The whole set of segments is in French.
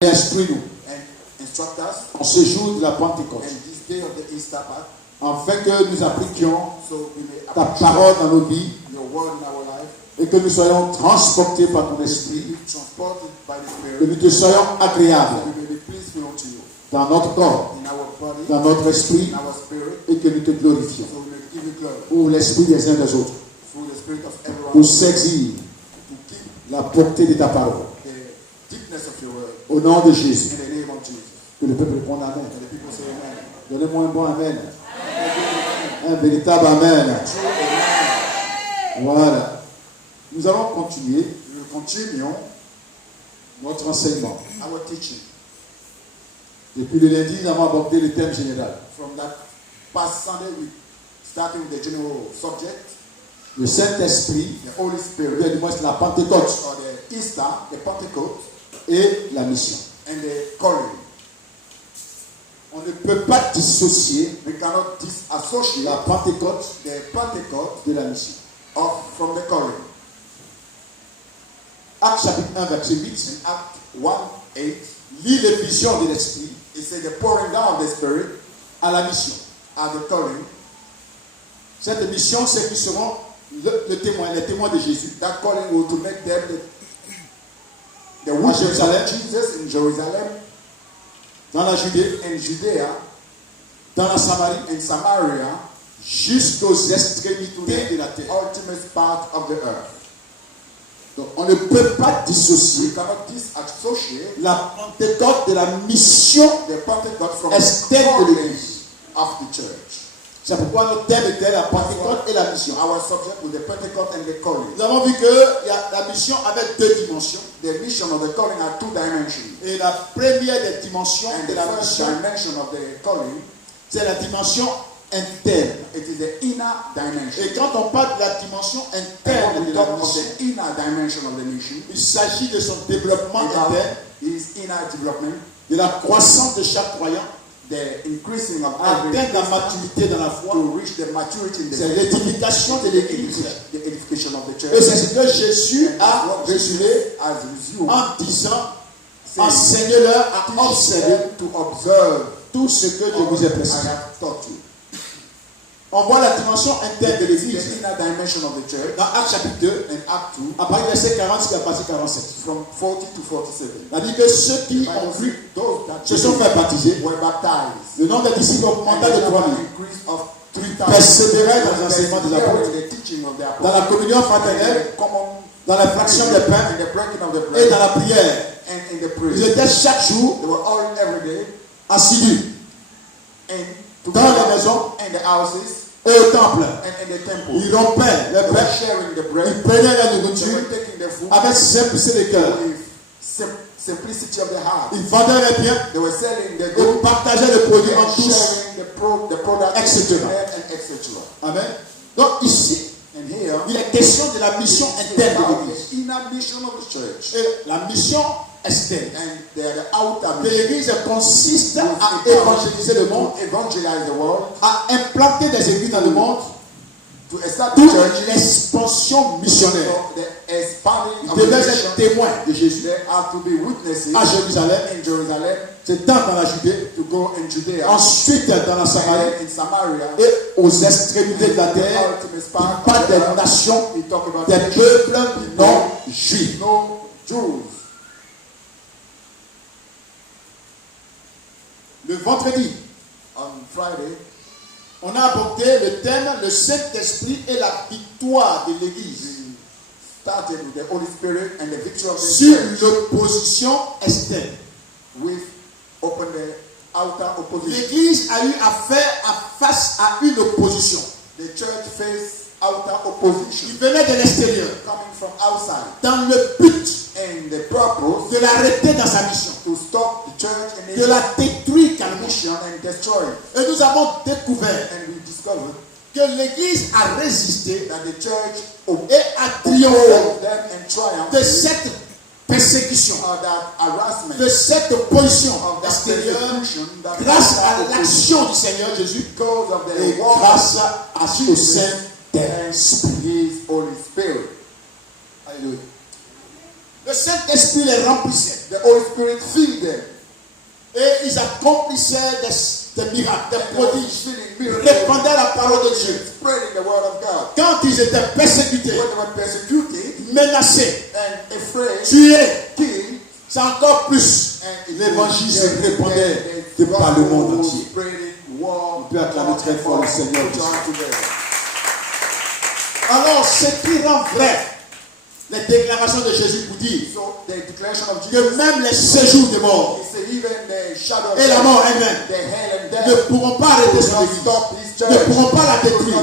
Instruis-nous and instruct us en ce jour de la Pentecôte, and this day of the Easter path, afin que nous appliquions so we may ta appreciate parole dans nos vies your word in our life, et que nous soyons transportés par ton be esprit, transported by the que Spirit, nous te soyons agréables that we may be pleaseful unto you dans notre corps, in our body, dans notre esprit, in our spirit, et que nous te glorifions so we may give you glory pour l'esprit des uns des autres, through the spirit of everyone, pour saisir to keep la portée de ta parole. the deepness of your word Au nom de Jésus, in the name of Jesus. que le peuple réponde Amen. And the people say amen. Donnez-moi un bon Amen. Un véritable Amen. True amen. Voilà. Nous allons continuer We will continue notre enseignement. our teaching Depuis le lundi, nous avons abordé le thème général. from that past Sunday. We started with the general subject, Le Saint-Esprit, the Holy ou Spirit, bien du moins la Pentecôte or the Easter, the Pentecost, et la mission. and the calling. On ne peut pas dissocier We cannot disassociate la Pentecôte the Pentecost de la mission. from the calling. Acte chapitre 1, verset 8, In Act 1:8, lit les visions de l'Esprit it says the pouring down of the Spirit à la mission. at the calling. Cette mission, c'est qui seront les témoins de Jésus. That calling will to make them the witnesses Jerusalem. of Jesus in Jerusalem, Dans la Judée, in Judea, dans la Samarie, in Samaria, jusqu'aux extrémités de la terre. ultimate part of the earth. Donc, on ne peut pas We dissocier cannot disassociate la Pentecôte de la mission the Pentecost from externe the de calling l'Église. of the church. C'est pourquoi notre thème était la Pentecôte et la mission. Our subject with the Pentecost and the calling. Nous avons vu que la mission avait deux dimensions. The mission of the calling had two dimensions. Et la première des dimensions And de the la first mission, dimension of the calling, c'est la dimension interne. it is the inner dimension. Et quand on parle de la dimension And interne when de we la talk of mission, the inner dimension of the mission, il s'agit de son développement about interne, his inner development, de la croissance de chaque croyant, the increasing of à every atteindre la Christian maturité dans la foi. to reach the maturity in the C'est faith, l'édification de l'Église. the edification of the Et church. c'est ce que Jésus And a that's what résumé Jesus has resumed, en disant, saying, enseignez-leur à teach observer them to observe tout ce que je vous ai all I prescrit. have taught you. On voit la dimension interne de The l'Église inner dimension of the church dans Actes chapitre 2, in Act 2 à partir du verset 40 jusqu'à verset 47. from 40 to 47. Il dit que ceux qui The ont Bible cru says those that se sont fait baptiser. were baptized. Le nombre des disciples And augmenta the de 3000. increase of 3,000. Persévéraient dans l'enseignement des apôtres, The teaching of the dans la apostles, communion and fraternelle, the common dans la fraction des pains and the breaking of the et bread, dans la prière. and in the Ils prayer. étaient chaque jour They were all every day assidus and dans les together maisons in the houses et au temple. and in the temple. Ils rompaient le They were pain, sharing the ils bread. prenaient la They nourriture were taking the food avec simplicité de cœur. with simplicity of the heart. Ils vendaient les biens They were selling the et goods partageaient le produit en and tous. sharing the product Etc. and etc. Amen. Donc ici, And here, il est question de la mission it's interne de about l'Église the inner mission of the church et la mission externe and the outer de mission. l'Église consiste à évangéliser le monde, To evangelize the world, à implanter des églises dans le monde, to establish pour churches, l'expansion missionnaire. for the expanding Ils of the devaient mission. être témoins de Jésus There are to be witnesses à Jérusalem, in Jerusalem, c'est dans la Judée, to go in Judea, ensuite dans la and Samarie then in Samaria, et aux extrémités de la and terre. the ultimate part Pas of the des earth. nations, We talk about des nations, peuples non juifs. no Jews. Le vendredi, On Friday, on a abordé le thème le Saint-Esprit et la victoire de l'Église we started with the Holy Spirit and the victory of the sur church. l'opposition externe. We've opened the outer opposition. L'Église a eu face à une opposition The church faced outer qui opposition venait de l'extérieur coming from outside, dans le but and the purpose de l'arrêter dans sa mission, to stop the church and de la détruire its carrément. mission and destroy it. Et nous avons découvert And we discovered que l'Église a résisté that the church et a triomphé opposed them and triumphed de cette persécution, of that harassment, de cette opposition of that extérieure, persecution, that grâce à opposition, l'action du Seigneur Jésus because of et the work grâce au Jesus Saint-Esprit. and His Holy Spirit. Alléluia. Le Saint-Esprit les remplissait. the Holy Spirit filled them. Et ils accomplissaient des miracles, des And they prodiges. were Ils feeling répandaient la parole de Dieu. spreading the word of God. Quand ils étaient persécutés, When they were persecuted menacés, and afraid, tués, killed, c'est encore plus. and it L'évangile was- se répandait de par le monde entier. On peut acclamer très fort le Seigneur. Alors, ce qui rend vrai les déclarations de Jésus pour dire So the declaration of que Jesus même les séjours de mort is even the shadow of et la death, mort elle-même the hell and ne death pourront pas arrêter son will not église, stop his ne church. pourront pas la détruire,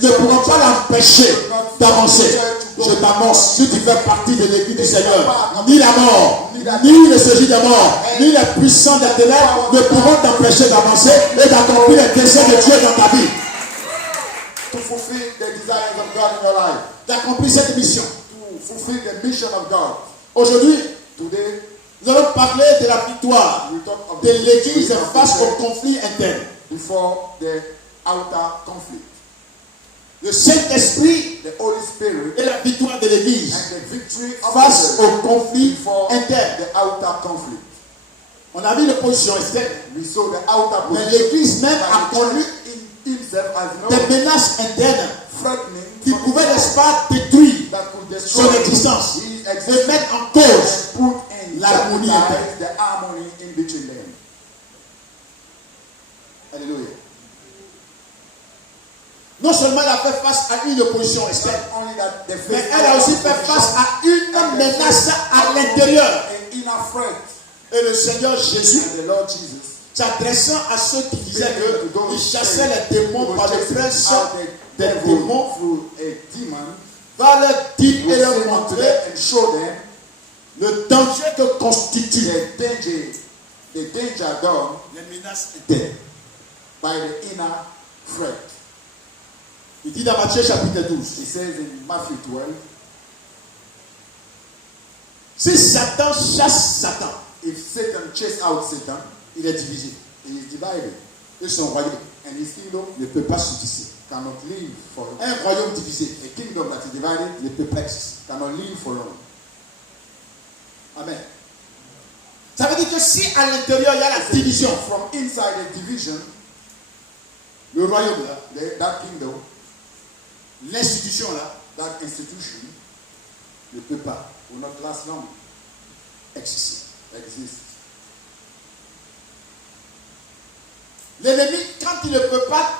ne pourront pas l'empêcher d'avancer. Je t'annonce, si tu fais partie de l'église du Seigneur, ni la mort, ni le séjour des morts, ni les puissants des ténèbres ne pourront t'empêcher d'avancer et d'accomplir les desseins de Dieu dans ta vie, To fulfill the desires of God in your life, d'accomplir cette mission. to fulfill the mission of God. Aujourd'hui, Today, nous allons parler de la victoire we talk of de l'église face au conflit interne. before the outer conflict. Le Saint-Esprit The Holy Spirit et la victoire de l'église and the victory of face the au church conflit before interne. the outer conflict. On a vu l'opposition externe, We saw the outer mais position. l'église même But a the connu church in himself has des no menaces internes threatening qui from pouvaient, n'est-ce inside pas, détruire that could destroy son existence his et existence mettre en cause and put in l'harmonie jeopardize the harmony in between them. Alléluia. Non seulement elle a fait face à une opposition Not externe, only that the mais faith elle a aussi fait face à une menace à l'intérieur. an inner threat. Et le Seigneur Jésus, And the Lord Jesus s'adressant à ceux qui disaient qu'il chassait les démons par le prince des démons, through a demon, va leur dire will et leur say unto montrer them and show them le danger que constitue the danger done les menaces internes. by the inner threat. Il dit dans Matthieu chapitre 12, He says in Matthew 12, si Satan chasse Satan, if Satan chased out Satan, il est divisé. he is divided, Et son royaume and his kingdom ne peut pas subsister. cannot live for Un royaume divisé a kingdom that is divided ne peut pas exister. cannot live for long. Amen. Ça veut dire que si à l'intérieur il y a la division, From inside a division, le royaume là, that kingdom, l'institution là, that institution ne peut pas will not last long, exister. exist. L'ennemi, quand il ne peut pas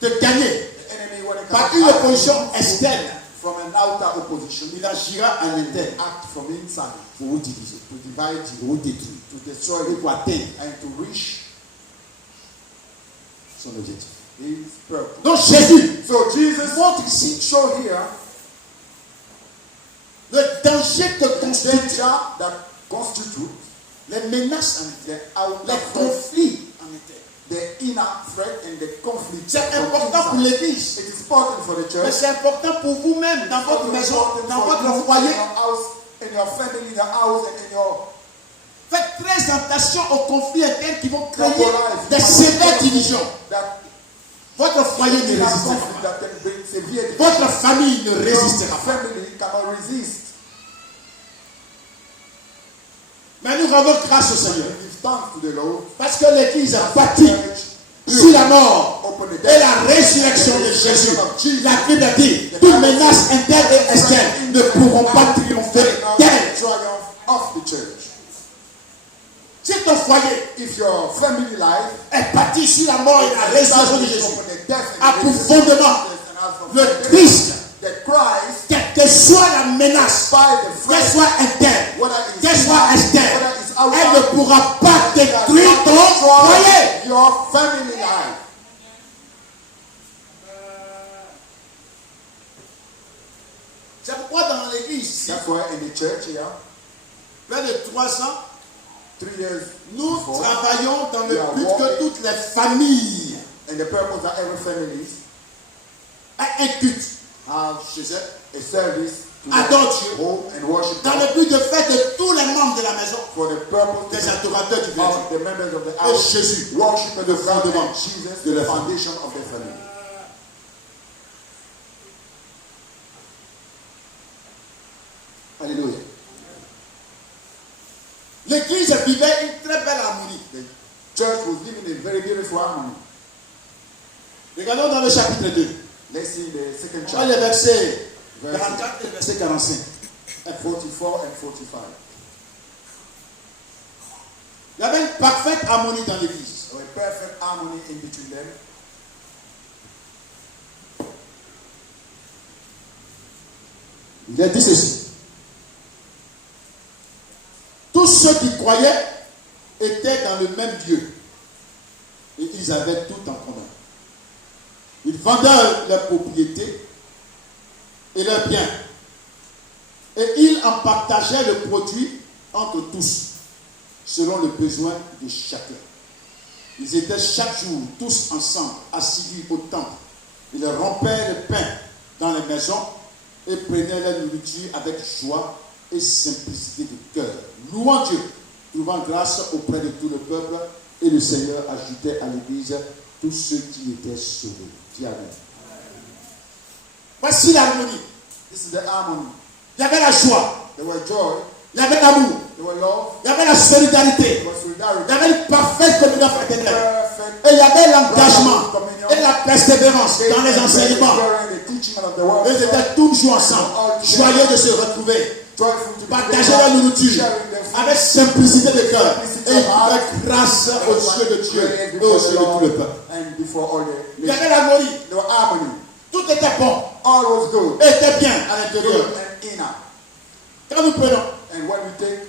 te gagner The enemy, when it par comes une out opposition externe, from an outer opposition, il agira à l'interne act from inside pour vous diviser, to divide you, pour vous détruire, to destroy et you, pour atteindre and to reach son objectif. his purpose. Donc Jésus So Jesus montre ici show here le danger que the constitue danger that constitute les menaces en the interne, outer les threat, conflits en interne. the inner threat and the conflict. C'est from important pour inside. l'église, It is important for the mais church. c'est important pour vous-même, dans votre maison, dans votre foyer. in your house, in your family, in your house, and in your Faites très attention aux conflits internes qui vont créer your life. des sévères divisions. That Votre foyer ne inner résistera conflict pas. that can bring severe division. Votre famille ne Your résistera pas. family cannot resist. Mais nous rendons grâce au Seigneur. We give thanks to the Lord. Parce que l'Église a bâti sur la mort Open the et la résurrection de Jésus. La Bible dit, toutes menaces internes et externes ne pourront pas triompher d'elle. triumph of the church. Si ton foyer If your family life est bâti sur la mort et la résurrection de Jésus, open the death a and pour the fondement resurrection le of Christ, the Christ quelle que soit la menace, by the qu'elle faith, soit interne, whether it's qu'elle soit externe, whether it's elle ne outside, pourra pas détruire ton foyer. your family life. C'est pourquoi dans l'église ici, That's why in the church here, près de 3 ans, 3 years nous before, travaillons dans le we are but que walking- toutes les familles and the purpose that every family aient un culte have chez eux, a service to Adore their Dieu. home and worship dans God le but de faire de tous les membres de la maison for the purpose des adorateurs du of verset. the members of the Et house Jésus, worship le the God fondement and Jesus, de la the famille. foundation of the family. Alléluia. L'église vivait une très belle harmonie. The church was living a very beautiful harmony. Regardons dans le chapitre 2. Let's see the second On va les chapter, versets verses 44 et verset 45. 44 and 45. Il y avait une parfaite harmonie dans l'église. There was perfect harmony in between them. Il a dit ceci. Tous ceux qui croyaient étaient dans le même Dieu et ils avaient tout en commun. Ils vendaient leurs propriétés et leurs biens et ils en partageaient le produit entre tous selon le besoin de chacun. Ils étaient chaque jour tous ensemble assidus au temple. Ils rompaient le pain dans les maisons et prenaient leur nourriture avec joie et simplicité de cœur, louant Dieu, trouvant grâce auprès de tout le peuple, et le Seigneur ajoutait à l'église tous ceux qui étaient sauvés. Dis Amen. Voici l'harmonie. This is the harmony. Il y avait la joie, There was joy, il y avait l'amour, there was love, il y avait la solidarité, there was il solidarity, y avait une parfaite communion fraternelle, perfect et il y avait l'engagement et la persévérance dans les enseignements. the teaching of the word. Ils étaient toujours ensemble, joyeux de se retrouver, Joyful to be partager la nourriture sharing their food. avec simplicité de cœur et avec grâce aux yeux de Dieu et aux yeux de tout le peuple. And before all Il y the avait l'harmonie, there was harmony. tout était bon, All was good. était bien à l'intérieur. Good and inner. Quand nous prenons And when we take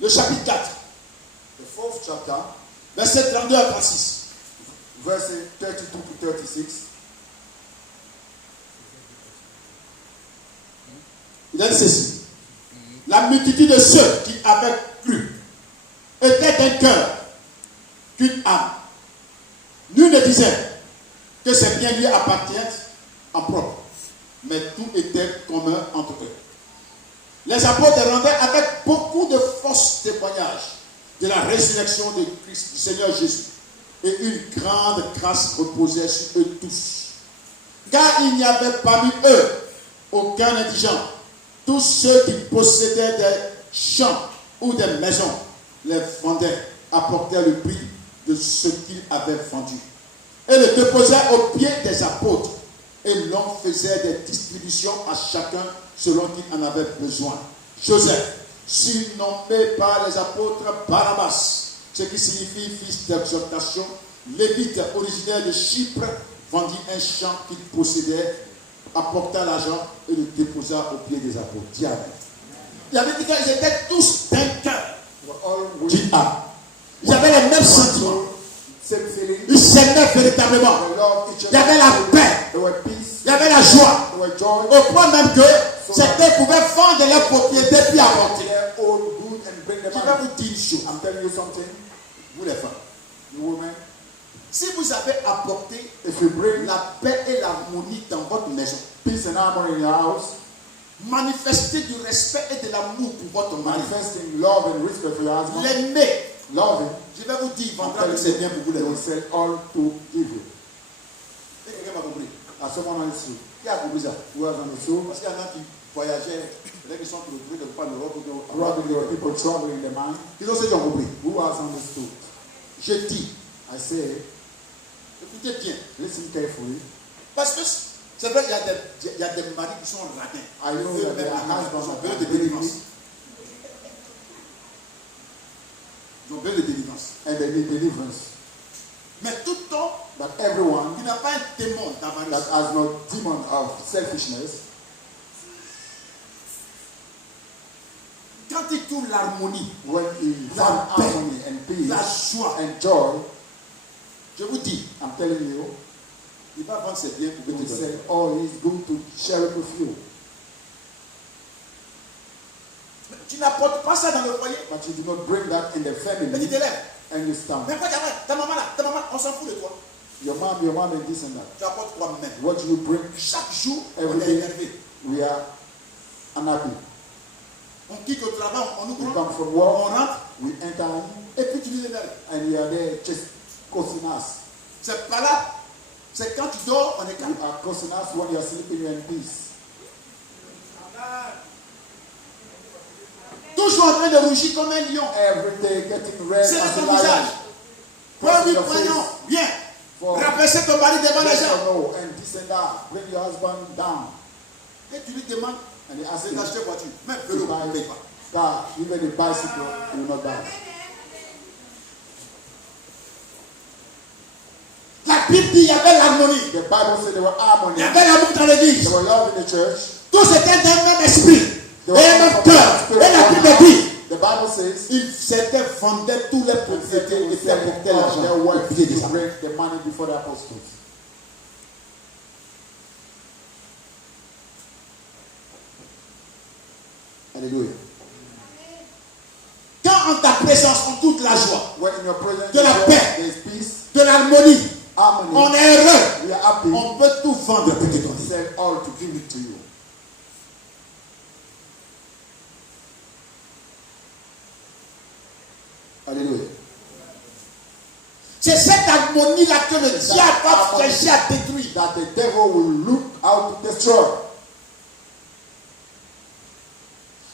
le chapitre 4, the fourth chapter, verset 32 à 36, verses 32 to 36, il a dit ceci. La multitude de ceux qui avaient cru était d'un cœur, qu'une âme. Nul ne disait que ces biens lui appartiennent en propre, mais tout était commun entre eux. Les apôtres rendaient avec beaucoup de force témoignage de la résurrection de Christ, du Seigneur Jésus, et une grande grâce reposait sur eux tous. Car il n'y avait parmi eux aucun indigent. Tous ceux qui possédaient des champs ou des maisons les vendaient, apportaient le prix de ce qu'ils avaient vendu et le déposaient aux pieds des apôtres. Et l'on faisait des distributions à chacun selon qu'il en avait besoin. Joseph, surnommé par les apôtres Barnabas, ce qui signifie fils d'exhortation, lévite originaire de Chypre, vendit un champ qu'il possédait, apporta l'argent et le déposa aux pieds des apôtres. Dis Amen. Il avait dit qu'ils étaient tous d'un cœur. Dis Amen. Ils avaient les mêmes sentiments. Ils s'aimaient véritablement. Il y avait la paix. Il y avait la joie. Au point même que certains pouvaient vendre leurs propriétés puis apporter. Je vais vous dire une chose. I'm telling you something. Vous les femmes. You women, Si vous avez apporté if you bring la paix et l'harmonie dans votre maison, peace and harmony in your house, manifestez du respect et de l'amour pour votre mari. manifesting love and respect for your husband, L'aimer. love him, Je vais vous dire, il I'm vendra telling que c'est you, bien pour vous les they will deux. sell all to give you. Et quelqu'un m'a compris. As someone understood, Qui a compris ça? who has understood, Parce qu'il y en a qui voyageaient, peut-être qu'ils sont retrouvés quelque part en Europe ou en probably there are people troubling the mind. Ils ont ceux qui ont compris. Who has understood? Je dis, I say, écoutez bien. listen carefully. Parce que c'est vrai, il y a des maris qui sont radins. I know that there are husbands Ils ont that besoin are de délivrance. believing Ils ont besoin de délivrance. and they need deliverance. Mais tout homme But everyone qui n'a pas un démon that d'avarice, has no demon of selfishness, quand il trouve l'harmonie, when he La finds paix, harmony and peace la joie, and joy, je vous dis, I'm telling you, il va vendre ses biens he pour will te say, donner. oh, he's going to share it with you. Tu n'apportes pas ça dans le foyer, But you do not bring that in the mais tu family te lèves. and you stand. Mais quoi, ta maman là, on s'en fout de toi. Your mom and this and that. Tu apportes quoi même. What do you bring? Chaque jour, on Every est day. énervé. We are unhappy. On quitte au travail, on nous We prend, come from on work, rentre, we enter in, et puis tu nous énerves. and we are there just cursing us. C'est pas là. C'est quand tu dors, on est You calme. are cursing us when you are sleeping, you are in peace. jours en train de rougir comme un lion. Every day getting red C'est as a ton lion. visage. Press Prends your voyons, face. viens. For Rabaissez ton mari devant les yes gens. or no, and this and that. Bring your husband down. Et tu lui demandes And he asks de you t'acheter voiture. Même to vélo, buy ne paye pas. a car, even a bicycle, you will not buy. La Bible dit qu'il y avait l'harmonie. The Bible said there were harmony. Il y avait l'amour dans l'église. There were love in the church. Tous étaient d'un même esprit. Et There was un même one cœur. spirit, Et la one Bible heart. dit, The Bible says ils s'étaient vendaient tous les propriétés et they apportaient l'argent their au work pied des to apôtres. bring the money before the apostles. Alléluia. Quand en ta présence on toute la joie, When in your presence de la paix, there is peace, de l'harmonie, harmony, on est heureux, we are happy. on peut tout vendre pour te donner. Sell all to give it to you. Alléluia. C'est cette harmonie-là que le diable va chercher à détruire. That the devil will look out to destroy.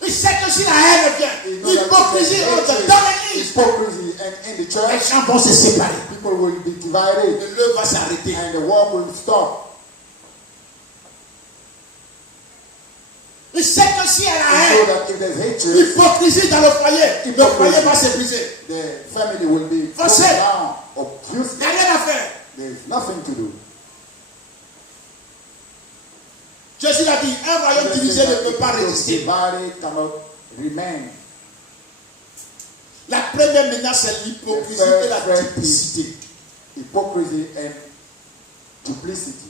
Il sait que si la haine vient, l'hypocrisie entre dans l'église, Hypocrisy and in the les church, gens vont se séparer. people will be divided L'œuvre va s'arrêter. and the war will stop. Il sait que si elle a So haine, that if there's hatred, l'hypocrisie dans le foyer va se briser. the family will be Forcé. broken down, Il obtuse. n'y a rien à faire. There's nothing to do. Jésus l'a dit, un royaume divisé ne peut pas Those résister. divided cannot remain. La première menace, c'est l'hypocrisie et la duplicité. Hypocrisy and duplicity.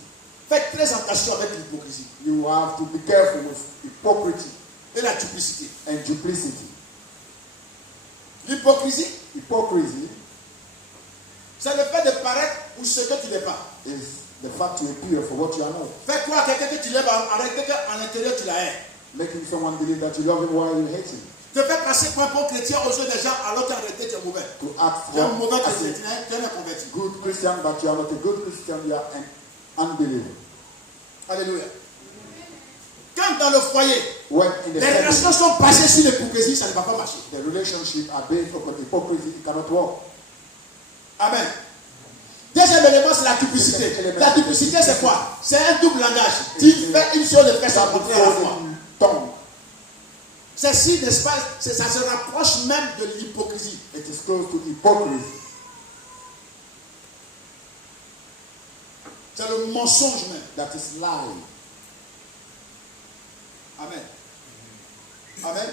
Faites très attention avec l'hypocrisie You have to be careful with hypocrisy et la duplicité. and duplicity. L'hypocrisie, Hypocrisy c'est le fait de paraître pour ce que tu n'es pas. is the fact to appear for what you are not. Fais croire à quelqu'un que tu l'aimes, arrête qu'en intérieur tu la hais. Making someone believe that you love him while you hate him. Te fais passer pour un bon chrétien aux yeux des gens alors qu'en réalité tu es mauvais. To act Tu es un mauvais as chrétien, a tu es un converti. good Christian, but you are not a good Christian, you are an unbeliever. Alléluia. Quand dans le foyer, When in the les relations family, sont basées sur l'hypocrisie, ça ne va pas marcher. the relationship are based upon hypocrisy, it cannot work. Amen. Deuxième élément, c'est la duplicité. La duplicité, c'est quoi? C'est un double langage. Tu fais une chose et fais son contraire à la fois. Tongue. Ceci, n'est-ce pas, ça se rapproche même de l'hypocrisie. It is close to hypocrisy. C'est le mensonge même. That is lie. Amen. Amen.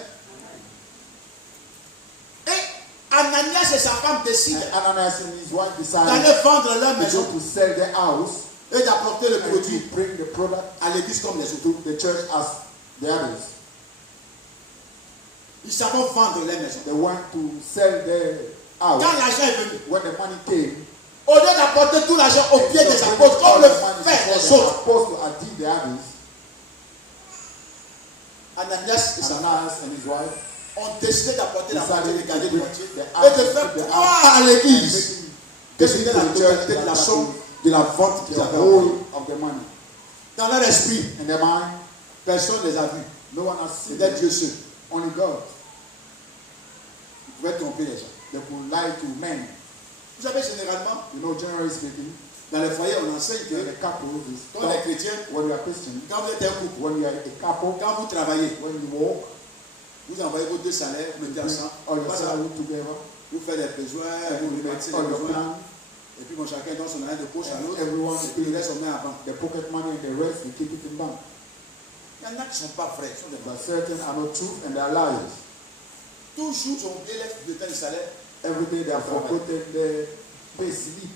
Et Ananias et sa femme décident And Ananias and his wife decided d'aller vendre leur to maison go to sell their house et d'apporter le and produit to bring the product à l'église comme les autres. to the church as the others. Ils savent vendre leur maison. They went to sell their house. Quand l'argent est venu, When the money came, au lieu d'apporter tout l'argent au pied des apôtres, comme le fait les autres, supposed to adhere the others, Ananias et sa femme Ananias and his wife ont décidé d'apporter la moitié des gardés de moitié the et de faire croire à l'église que making c'était la totalité de la somme de la vente qu'ils the avaient whole envoyée. of the money. Dans leur esprit, In their mind, personne ne les a vus. no one has seen C'était them, Dieu seul. only God. Ils pouvaient tromper les gens. They could lie to men. Vous savez, généralement, You know, generally speaking, dans les foyers, on enseigne in que the couples, is quand les chrétiens, when you are Christian, quand vous êtes un couple, when you are a couple, quand vous travaillez, when you walk, vous envoyez vos deux salaires, vous mettez ensemble, all your pas ça, salary together, vous faites des besoins, and vous you make répartissez all les your besoins, plan, et puis bon, chacun donne son argent de poche à and l'autre, everyone et puis le reste, on met à banque. the pocket money and the rest, you keep it in bank. Il y en a qui ne sont pas vrais, ils sont des But vrais. certain are not truth and they are liars. Toujours, ils ont oublié les bulletins de salaire. Every day they are forgotten the pay slip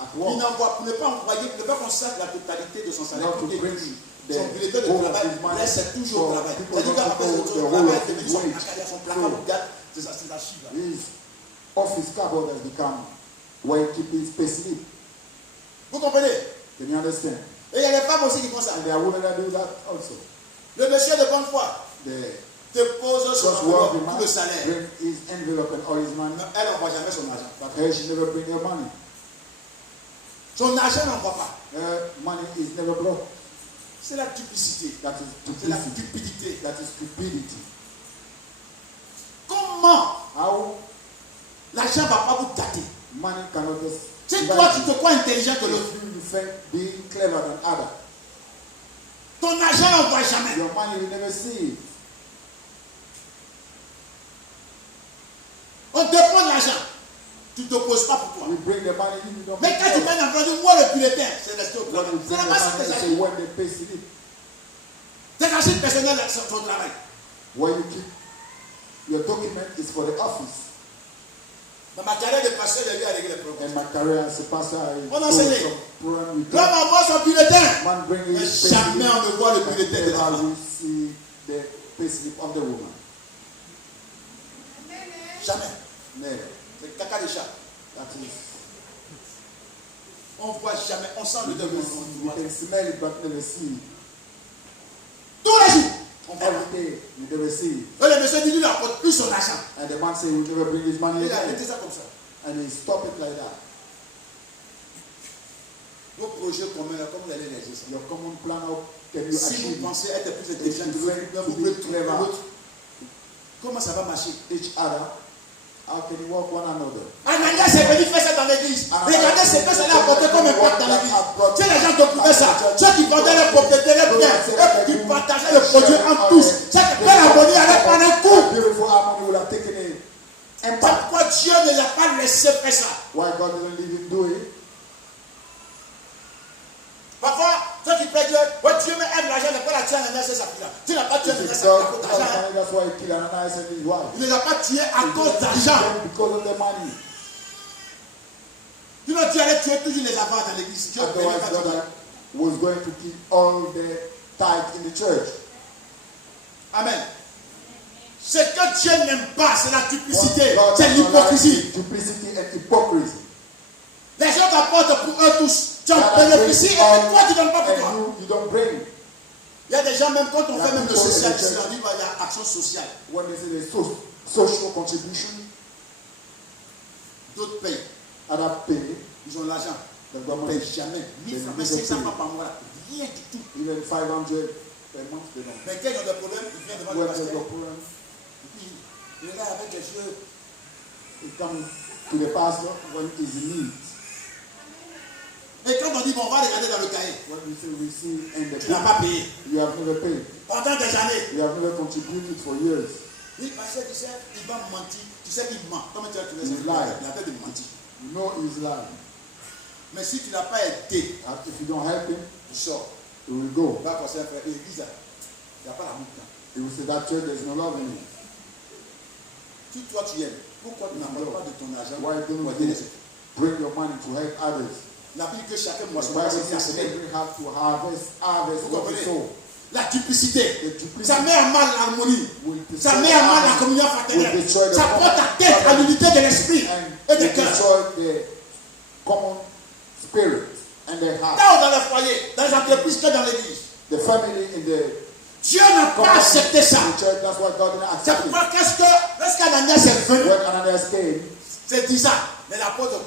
at Il work. n'envoie, ne pas envoyer, ne pas consacrer la totalité de son salaire. Not to Tout est bring pris. the Son bulletin de whole of travail his money reste toujours au for travail. people C'est-à-dire not qu'après to le know the travail, whole of il his son wage. placard, son placard, So, regarde, c'est ça, c'est la chiffre. his office cupboard has become where he keeps his pay slip. Vous comprenez? Can you understand? Et il y a les femmes aussi qui font ça. And there are women that do that also. Le monsieur de bonne foi The te pose son trustworthy enveloppe, man tout le salaire. bring his envelope and all his money, Elle n'envoie jamais son argent. but her she never bring her money. Son argent n'envoie pas. Her money is never brought. C'est la duplicité. That is C'est la duplicity. cupidité. That is stupidity. Comment How l'argent ne va pas vous gâter? money cannot just. Si toi tu te crois intelligent que l'autre, You think being clever than other. ton argent ne va jamais. Your money will never see it. On te prend l'argent. Tu ne te poses pas pour toi. We bring the money in, you don't. Mais quand tu viens d'en prendre, où est le bulletin? C'est resté au When travail. you C'est bring the là-bas ce money, que you ça say dit. when they pay slip. C'est l'argent personnel sur ton travail. Where you keep your document is for the office. Dans ma carrière de pasteur, j'ai eu à régler les problèmes. In my career as a pastor, I On a told enseigné. some program with L'homme envoie son bulletin. man bring Mais his jamais on ne voit le bulletin de la Never femme. we see the payslip of the woman. Jamais. Never. C'est caca de chat. That is. On ne voit jamais. On sent le You démon. can smell it but never see it. Tous les jours. On voit. Every day you never see it. Et le monsieur dit, lui, il n'apporte plus son argent. And the man say we never bring his money Il a again. arrêté ça comme ça. And he stop it like that. Nos projets communs, là, comment vous allez les gérer? Your common plan, how can you Si achieve vous pensez être plus intelligent que If you l'autre, think vous to pouvez be trouver clever. l'autre. Comment ça va marcher? each other? How can you work one another? Ananias est venu faire ça dans l'église. Regardez ce que ça a apporté comme impact dans l'église. Si les gens découvraient ça, ceux qui vendaient les propriétés, les biens, et qui partageaient les produits en tous, c'est que Père Harmonie allait prendre un coup. Beautiful harmony will have taken a C'est impact. pourquoi Dieu ne l'a pas laissé faire ça. Why God didn't leave him do it? Parfois, ceux qui prient Dieu, ouais, Dieu me aime l'argent, ne pas la tuer Ananias et sa fille. Tu n'as pas tué If Ananias it's à God, cause d'argent. that's why he killed Ananias and his wife. Il ne l'a pas tué à cause He d'argent. killed them because of the money. Sinon, Dieu allait tuer toujours les avants dans l'église. Dieu ne Otherwise, pas tuer. God was going to keep all the tithe in the church. Amen. Ce que Dieu n'aime pas, c'est la duplicité, God c'est does not like l'hypocrisie. duplicity and hypocrisy. Les gens t'apportent pour eux tous. Tu en God bénéficies et brings toi, tu ne donnes pas pour and toi. you don't bring. Il y a des gens, même quand on La fait même le plupart social, des ici, gens- on dit il y a action sociale. When they say the social contribution, D'autres payent. other pay, Ils ont l'argent. the Ils ne government payent jamais. 1000 francs, mais 500 francs par mois. Rien du tout. even 500 per month they don't. Mais quand ils ont des problèmes, ils viennent devant le When there's pasteur. a problem, Et puis, il est là avec les yeux. they come to the pastor when it's in need. Et quand on dit, bon, on va regarder dans le cahier, When we say we see in the tu n'as pas payé. you have never paid. Pendant des années. You have never contributed for years. Oui, parce que tu sais, il va mentir. Tu sais qu'il ment. Comment tu vas trouver ça? Il lie. Il a fait de mentir. You know he's lying. Mais si tu n'as pas aidé, If you don't help him, tu sors. he will go. Va penser à faire l'église. Il n'y a pas l'amour dedans. He will say that church there's no love in it. Si toi tu aimes, pourquoi tu n'apportes pas de ton argent Why don't pour aider les you autres? bring your money to help others? La Bible que chacun The moissonne Bible c'est la says semaine. we have to harvest what we comprenez? sow. La duplicité. The duplicity Ça met à mal l'harmonie. will Ça destroy met à mal la harmony, communion will fraternelle. destroy the Ça common porte à tête à l'unité de l'esprit and et du will cœur. destroy the common spirit and the heart. Là dans le foyer, dans les entreprises que dans l'église. The family in the Dieu n'a pas accepté ça. church, that's why God didn't C'est accept it. pourquoi lorsqu'Ananias est venu, When Ananias came, c'est dit ça. Mais l'apôtre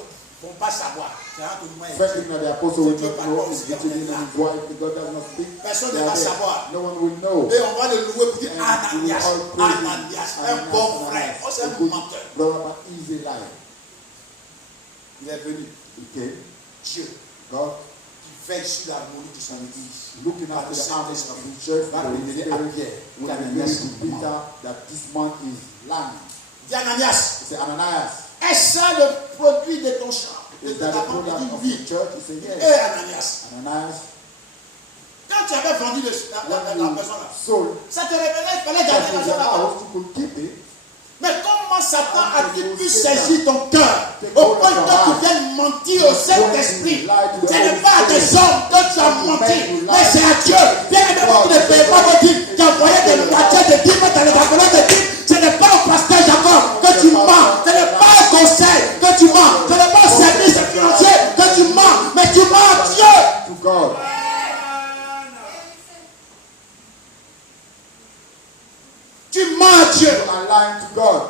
ne vont pas savoir. C'est entre moi et first Dieu. thing that the apostle will not know is between him and his wife, but God does not speak. Personne They ne va are there. savoir. No one will know. Et on va le louer pour dire And we will Ananias, all praise him. Ananias, un bon frère. Oh, c'est a un good menteur. brother, but he's a liar. Il est venu. He came, Dieu God, qui veille sur l'harmonie de son église. looking Par after le the armies of Saint-Esprit, the church, va the Holy révéler à Spirit Pierre will qu'Ananias reveal to est mort. Peter that this man is lying. Dis Ananias, He said, Ananias, est-ce ça le produit de ton champ? De is that ta the femme? product Il of dit the oui. church? He said, Et yes. Ananias, Ananias, quand tu avais vendu la when personne là, you sold ça te révélait qu'il fallait that garder in l'argent the là-bas. house, you could keep it. Mais comment Satan How a-t-il can pu you saisir ton cœur take au hold point of your que tu heart? viennes mentir au Saint-Esprit? When you lie to the Ce n'est Holy pas à des Spirit. hommes que tu as When you menti, make you mais lie c'est à to Dieu. God. Bien évidemment, tu ne payes pas vos dîmes, tu as envoyé des moitiés de dîmes dans les enveloppes de dîmes. Ce n'est pas au pasteur Jacob que tu mens, ce n'est pas au conseil que tu mens, ce n'est pas au service financier que tu mens, mais tu mens à Dieu. To God. Tu mens à Dieu. You are lying to God.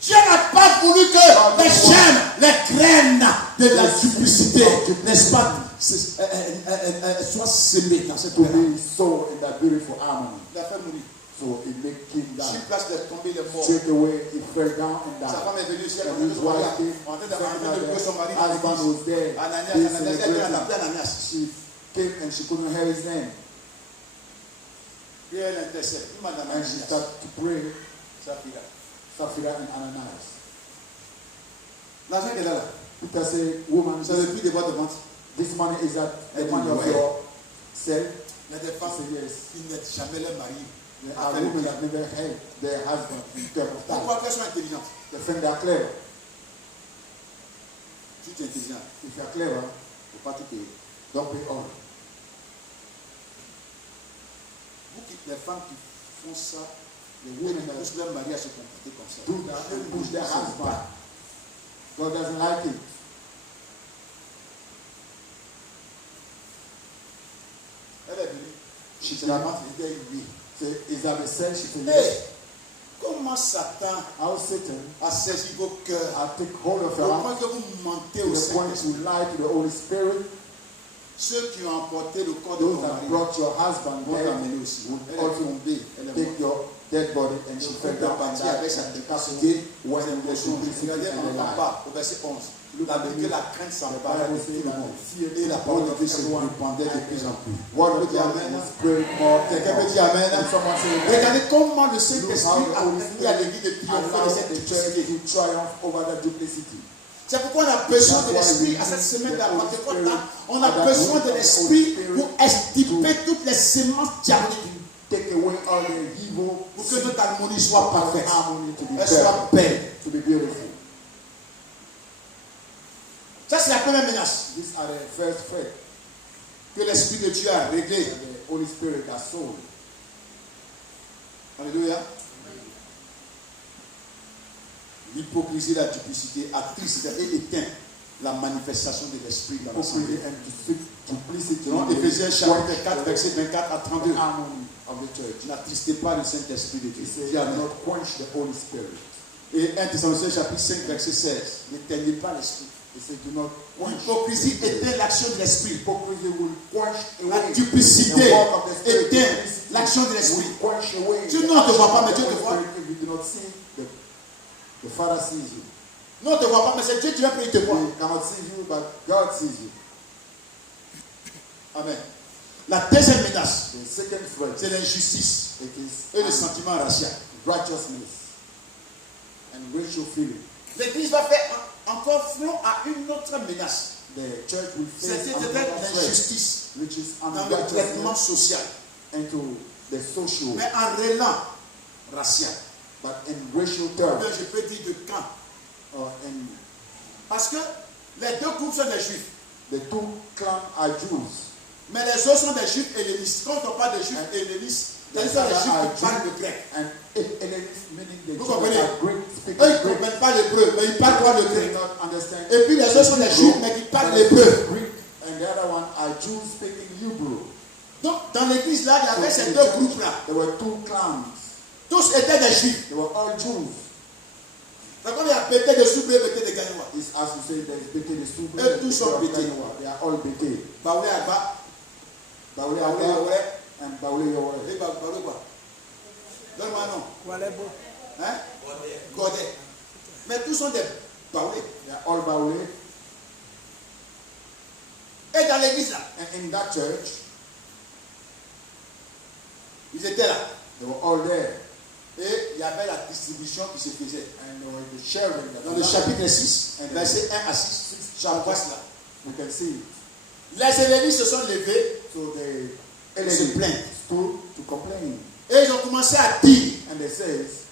Dieu n'a pas voulu que les germes, les graines de la duplicité, n'est-ce pas, soient semées dans cette To terre. be so in that beautiful harmony. Il a fait mourir. So it made him Sur die. place, il est tombé, il est mort. Straight away, he fell down and Sa died. femme est venue ici, elle And a his wife came, en train de found brûler son out mari that dans husband l'église. was there. Ananias, They Ananias, elle a celebrated. appelé Ananias. She came and she couldn't hear his name. Puis elle intercède. Il m'a dit And she Ananias. started to pray, Saphira. Sapphira and Ananias. L'argent qu'elle a là, Peter said, woman, c'est le prix des boîtes de vente. this money is at the Elle money dit, of ouais. your sale. Il y a des She femmes said, yes. qui n'aident jamais leur mari. There à are faire le women prix. that never help their husband in terms of time. Pourquoi qu'elles sont intelligentes? The friend are clever. Si tu es intelligent, If you are clever, il ne faut pas tout payer. don't pay all. Vous qui, les femmes qui font ça, The qui women that poussent leur mari à se comporter comme ça. do that and push their husband. God doesn't like it. Elle est venue. She C'est la said, vente, elle dit oui. is that a sin? She said, Hey, yes. comment Satan How Satan a saisi vos cœurs take hold of au her point que vous mentez to au the point Saint-Esprit? to lie to the Holy Spirit. Ceux qui ont emporté le corps de Those ton that mari brought your husband vont dead t'amener aussi. would Elle est also tombée, elle est take morte. your dead body and she Le fell couple down est and parti died avec sa and the capacité. couple went in the simplicity Regardez and the en lie. bas, au verset 11. La Bible, que la crainte The s'empare de Bible tout says le that monde. fear Et la took parole de hold of Dieu se everyone. répandait de plus en plus. Word of Quelqu'un dit God Amen. was spread more. Quelqu'un peut dire Amen. And someone say, amen. Regardez comment le Look how Saint-Esprit the a Holy permis à l'église de Spirit triompher de allowed cette the church duplicité. to triumph over that duplicity. C'est pourquoi on a besoin de l'Esprit à cette semaine de la Pentecôte là. On a besoin de l'Esprit pour extirper toutes les semences diaboliques. Take away all the evil, Pour que notre harmonie soit parfaite. harmony to be Elle soit perfect, belle. to be beautiful. Ça, c'est la première menace These are the first threat que l'Esprit de Dieu a réglée. that the Holy Spirit has sown. Alléluia. L'hypocrisie et la duplicité attriste et éteint la manifestation de l'Esprit dans l'assemblée. Hypocrisy and duplicity. Selon Éphésiens chapitre 4, verset 24 à The 32. harmony of the church. N'attristez pas le Saint-Esprit de He Dieu. says, Dis do Amen. not quench the Holy Spirit. Et 1 Thessaloniciens chapitre 5, verset 16. N'éteignez pas l'Esprit. He said, do not quench. L'hypocrisie éteint l'action de l'Esprit. Hypocrisy will quench La away duplicité the work of the Spirit. éteint Duplicity l'action de will l'Esprit. quench away Dieu the ne te voit pas, mais action Dieu of te the voit. Spirit. If you do not see, the Father sees you. Non, on ne te voit pas, mais c'est Dieu qui va prier te voir. He cannot see you, but God sees you. Amen. La deuxième menace, The second threat, c'est l'injustice it is et le sentiment racial. righteousness and racial feeling. L'Église va faire encore front à une autre menace. The church will face C'est another threat, l'injustice which is dans le traitement unrighteousness social, into the social, mais en relan racial. but in racial Ou terms, bien je peux dire de camp. or in Parce que les deux groupes sont des juifs, the two clans are Jews. mais les autres sont des juifs hellénistes. Quand on parle de juifs hellénistes, ce sont des juifs qui parlent le grec. And Hellenists, meaning the Vous Jews comprenez? are Greek, Eux, speaking ils ne Greek. comprennent pas l'hébreu, mais ils parlent quoi le They grec. do not understand. Et puis les autres sont des juifs, mais qui parlent l'hébreu. Greek, and the other one are Jews speaking Hebrew. Donc, dans l'église là, il y avait So ces in deux the church, groupes-là. there were two clans. Tous étaient des juifs. They were all Jews. C'est comme il y a pété de souble et pété de gagnois. It's as you say, there is Bete, the Stupid, Eux tous sont Bete. They are all Bete. Baoulé Agba, Baoulé Baoulé Abba Yahweh, and Baoulé Yahweh. et Baoulé quoi? Donne-moi un nom. Hein? Godet. Mais tous sont des Baoulé. They are all Baoulé. Et dans l'église là, And in that church, ils étaient là. they were all there. Et il y avait la distribution qui se faisait. And there was the sharing that Dans le was chapitre 6, verset 1 à 6, j'envoie cela. we can see it. Les hellénistes se sont levés So they Se plaint. stood to complain. et ils ont commencé à dire And they says,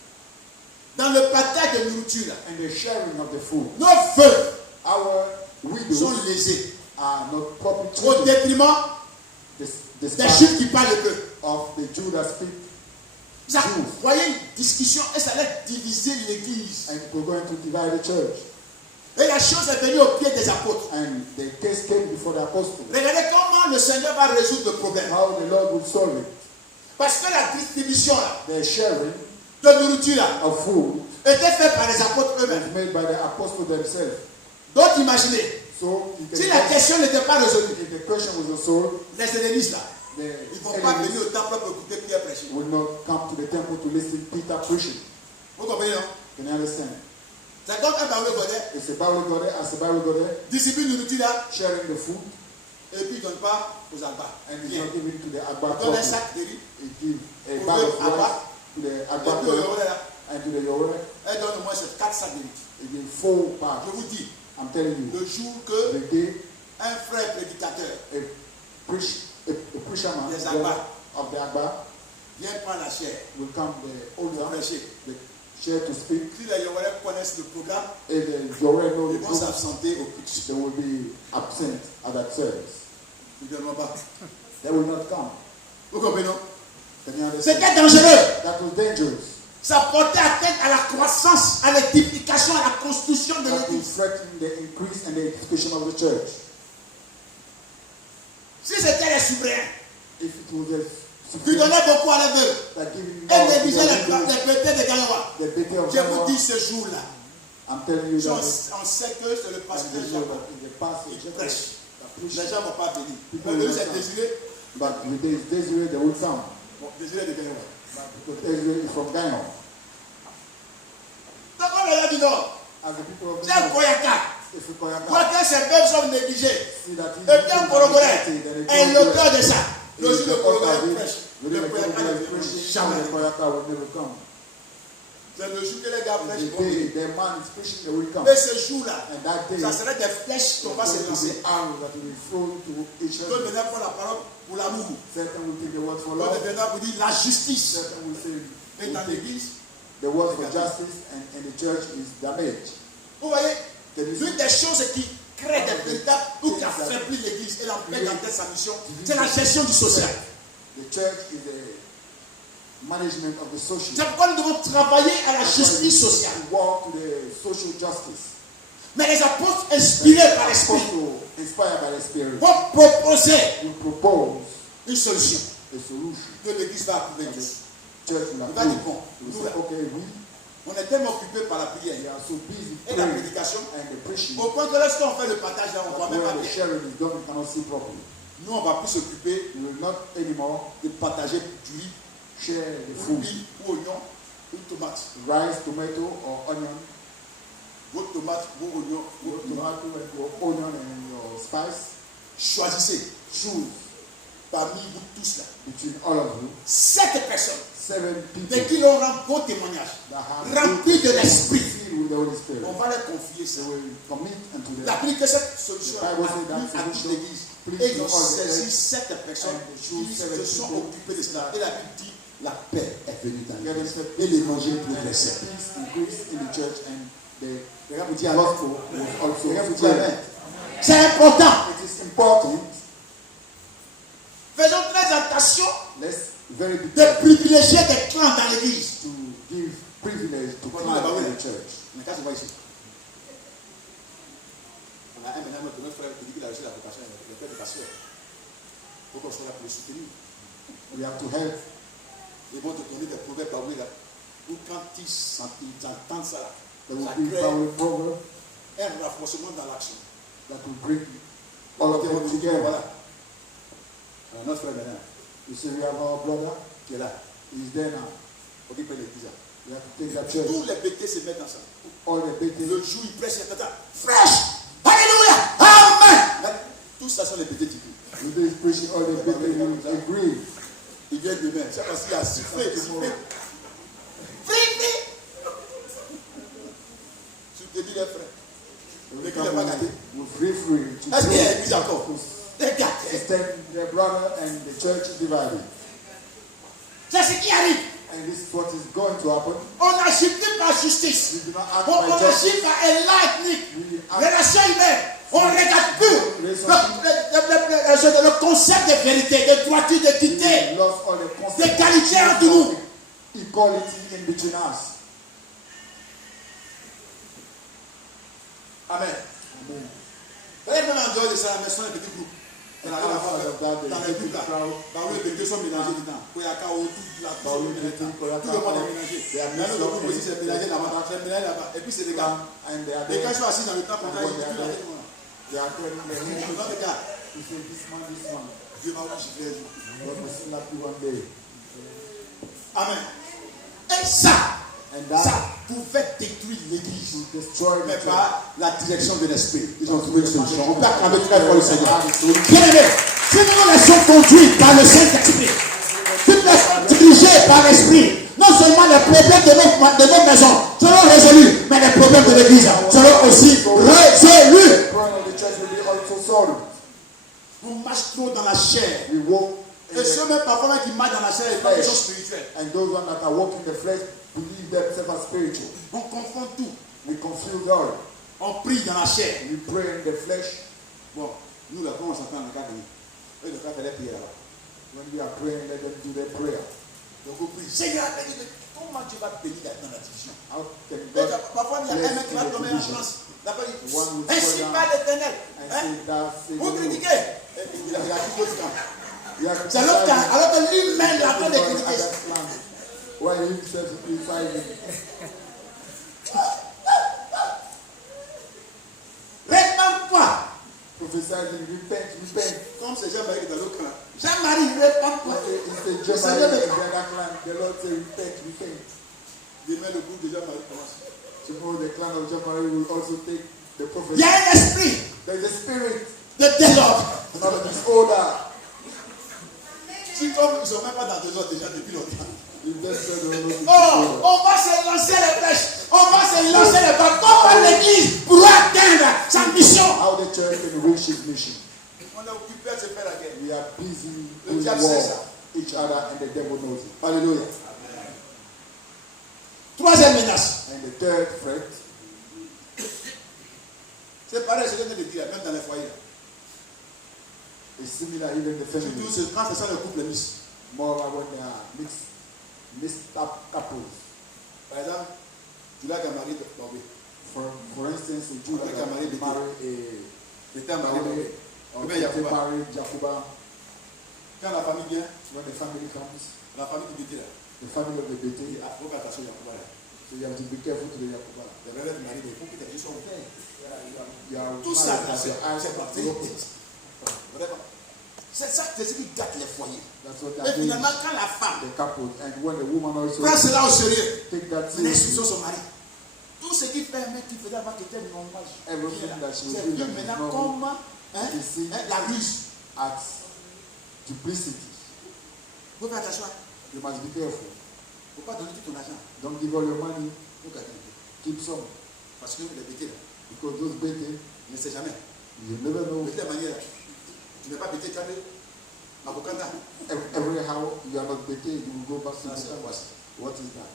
dans le partage de nourriture là, and the sharing of the food, nos veuves our sont widows lésés are not properly au treated détriment des despite juifs qui parlent peu. of the Jew that speak. Ça, vous voyez une discussion et ça allait diviser l'église. And we're going to divide the church. Et la chose est venue au pied des apôtres. And the case came before the apostles. Regardez comment le Seigneur va résoudre le problème. How the Lord will solve it. Parce que la distribution là, The sharing de nourriture là, of food était faite par les apôtres was eux-mêmes. made by the apostles themselves. Donc imaginez, So you can si la question n'était pas résolue, if the question was solved, les hellénistes là, Ils ne vont pas venir au temple pour écouter Pierre prêcher. will not come to the temple to listen to Peter preaching. Vous comprenez, non? Can you understand? C'est comme un barreau godé. It's a Bible go there, as a Bible go there, Distribue nourriture là. sharing the food, Et puis il ne donne pas aux albas. and Il it's not given to the Agba donne un prophet. sac de riz. It gives a Pour bag le of rice Agba. to the Et Agba puis au prophet Yoré là. and to the Yore. Elle donne au moins 4 sacs de riz. It gives 4 Je bags. vous dis, I'm telling you, le jour que the day un frère prédicateur a preacher man Yes, Agba. of the Agba vient prendre la chair will come the pour older, prêcher, the chair to speak. si les Yoré connaissent le programme, If the Yore know ils the vont truth, s'absenter au pitch. they will be absent at that service. Ils ne viendront pas. They will not come. Vous comprenez, non? Can you understand? C'était dangereux. That was dangerous. Ça portait atteinte à la croissance, à l'édification, à la construction de That will l'église. threaten the increase and the edification of the church. Si c'était les souverains If it was qui donnaient beaucoup à l'aveu that giving et négligeaient the les bêtés de Galois, beauty of je vous God, dis ce jour-là, I'm telling you on that sait que c'est le pasteur the Jacob in the past qui prêche. Les that gens ne vont pas venir. People Le will c'est not désiré. but with this Desiree they will come. Bon, désiré de Galois. Because Desiree is from Guyana. Donc on est là du Nord. As the people of C'est un Koyaka. if you call Quand ces peuples sont négligés, see that et puis un Corogolais est l'auteur de ça. Le jour le Corogolais prêche, le Koyaka ne vient jamais. the Koyaka will never come. C'est le jour que les gars prêchent. The day the man is preaching, they will come. Mais ce jour-là, And that day, ça serait des flèches qu'on va se lancer. arrows that will be thrown to each D'autres other. viendront pour la parole pour l'amour. Certain will take the word for D'autres love. viendront pour dire la justice. Certain will say Et dans l'église, the word for justice, and the church is damaged. vous voyez, There is l'une des choses qui crée des véritables ou qui affaiblit l'église et l'empêche d'entrer sa mission, c'est la gestion du social. The church is the management of the social. C'est pourquoi nous devons travailler à la justice sociale. We walk to the social justice. Mais les apôtres, inspirés par l'Esprit, Also inspired by the Spirit, vont proposer we propose une solution a solution. que l'église va approuver. And the church will Il va dire, approve. bon, We nous, say, okay, on est tellement occupés par la we prière are so busy et la praying prédication, and the preaching. au point que lorsqu'on fait le partage là, on ne voit même pas When the bien. sharing is done, we cannot see properly. Nous, on va plus s'occuper We will not anymore de partager du riz, share the ou food, riz, ou oignon, ou tomate. rice, tomato, or onion, Votre tomate, vos oignons, your vos tomates. tomato and your onion and your spice. Choisissez Choose parmi vous tous là between all of you 7 personnes 7 de people qui l'on rend bon témoignage, that have remplis de l'esprit. filled with the Holy Spirit. On va leur confier They ça. will commit unto Il them. applique cette solution The Bible says that à toute solution l'église. please Et ils to ont all the saisi church 7 personnes and they qui choose se 7 sont people. occupées de cela. Et la Bible dit la paix est venue dans Given l'église. said Et l'évangile and progressait. peace increased in the church and the Regarde, vous dites Amen. gospel was also Regarde, vous dites Amen. spread. C'est important. It is important. Faisons très attention Let's very be de privilégier des clans dans l'église. to give privilege to Comment climb on va in voir? the church. Mais quand je vois ici, on a un maintenant notre frère qui dit qu'il a reçu la vocation, le père de pasteur. Il faut qu'on soit là pour le soutenir. We have to help. Ils vont te donner des proverbes à là. Ou quand ils entendent ça là, There will ça be crée power proverb un renforcement dans l'action. that will bring all of them together. Voilà. Alors, notre frère maintenant, You see, we have our brother. qui est là, He's there now. il faut qu'il prenne l'église. We have to take that church. Tous les BT se mettent ensemble. All the Le BT. jour, ils prêchent, il y a fraîche. Alléluia. Amen. Tous ça sont les BT typiques. With this preaching, all the BT will agree. Ils viennent demain. C'est parce qu'il a sifflé. Tu te dis les frères. We Mais come qu'il n'est pas gâté. with free to Est-ce qu'il y a pray. l'église encore? Les gâtés. To stand their brother and the church is divided. C'est ce qui arrive. And this is what is going to happen. On n'agit plus par justice. We do not act On by justice. agit par élan ethnique. We act Relation humaine. On ne regarde plus le concept de vérité, de droiture, d'équité, we lost all the concept d'égalité entre nous. equality in between us. Amen. Amen. Vous voyez, même en dehors de ça, mais ce sont les petits groupes. Dans la dans les groupes là, dans les petits sont mélangés dedans. Koyaka, tout là, tout le monde est mélangé. Il y a un autre groupe aussi, c'est mélangé là-bas, c'est mélangé là-bas. Et puis c'est des gars. And they are Les there. gars sont assis dans le temps, And ils what they are disent there, they are telling the non, les gars, to say this man, Dieu va vous gifler un jour. God will slap you one day. Amen. Et ça And ça that pouvait détruire l'église. will destroy Mais the church. par la direction de l'esprit. Ils ont trouvé une solution. On peut acclamer très fort le Seigneur. Bien aimé, si nous laissons conduire par le Saint-Esprit, si nous laissons diriger par l'esprit, non seulement les problèmes de nos maisons seront résolus, mais les problèmes de l'église seront aussi résolus. The problem of the church will be also solved. On marche trop dans la chair. We walk in Et ceux the, même parfois même qui marchent dans la chair, ils parlent des choses spirituelles. and those ones that are walking the flesh believe themselves as spiritual. On confond tout. We confuse all. On prie dans la chair. We pray in the flesh. Bon, nous là, comment on s'entend dans le cas de nous? Eux, le cas de la prière là. When we are praying, let them do their prayer. Donc on prie. Seigneur, comment tu vas bénir dans la division? How can Et God parfois, il y a un mec qui va tomber en France. D'accord, il dit, ainsi parle l'Éternel. and say that say Vous the critiquez. Et il a tout l'autre camp. Lord. C'est l'autre camp. Alors que lui-même, il a train de critiquer. Why himself is criticizing? Répands-toi. Prophesizing, repent, repent. Comme c'est Jean-Marie qui est dans l'autre camp. Jean-Marie, répands-toi. He said, Jeremiah in the other clan, the Lord said, repent, repent. Demain, le groupe de Jean-Marie commence. Tomorrow the clan of Jeremiah will also take the Il prophet. y a un esprit There is a spirit, de désordre. not a disorder. Si comme ils ne sont même pas dans le désordre déjà depuis longtemps. If them said they will not be Oh, disorder. on va se lancer les flèches. On va se lancer les balles. Comment l'église pourra atteindre sa mission? How the church can reach its mission. On est occupé à se faire la guerre. We are busy Le doing diable war sait ça. each other and the devil knows it. Alléluia. Troisième menace. And the third threat, C'est pareil, je viens de le dire, même dans les foyers. is similar even in the family. Surtout quand c'est ça le couple miss. More when they are mixed up couples. Par exemple, tu l'as qu'à marier Bobé. For instance, if you Avec like un mari de marry C'était un mari a Bobé. or Eh bien, they Yacouba. marry Jacoba, Quand la famille vient, when the family comes, la famille qui dit là, the family of the il dit, Bete, ah, faut faire attention à Yacouba là. so you have to be careful to the Jacoba. Les bébés du mari, il faut que tes yeux soient ouverts. You are Tout ça, married, c'est have your eyes la open. vérité. Vraiment. C'est ça c'est ce qui gâte les foyers. That's what Et that means. finalement, quand la femme The couple, and when the woman also prend cela au sérieux, take that elle instruction seriously, son mari. Tout ce qui fait un mec qui faisait avant qu'il était normal. everything that she was C'est doing plus that is maintenant normal comment is la ruse. at duplicity. Il faut faire attention. You must be careful. Il ne faut pas donner tout ton argent. Don't give all your money. Il faut garder un peu. Keep some. Parce que les bêtés là, Because those Bete, on ne sait jamais. you never know. De telle manière, tu n'es pas bêté, tu as dit, Mabokanda. Every how you are not Bete, you will go back to Ça, c'est the quoi past. ça? What is that?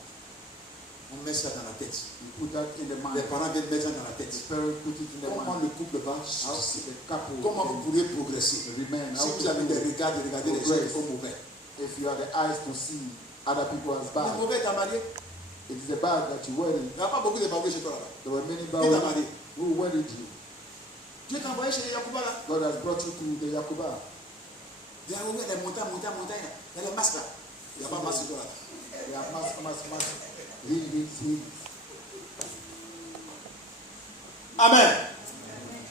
On met ça dans la tête. You put that in the Les mind. parents viennent mettre ça dans la tête. The parents put it in the Comment mind. le couple va The couple comment vous can pourrez progresser? remain. Si vous avez des regards, de regarder les gens qui sont mauvais. If you have the eyes to see other people as Les bad, mauvais, t'as marié. it is the bad that you wedded. Il n'y a pas beaucoup de baboués chez toi là-bas. There were many Qui t'a bad marié? who wedded you. Dieu t'a envoyé chez les Yacouba là. God has brought you to the Yakuba. Il y a les montagnes là. Il y a les masques là. Il n'y a pas de masque chez toi là. They have mass. He. Amen.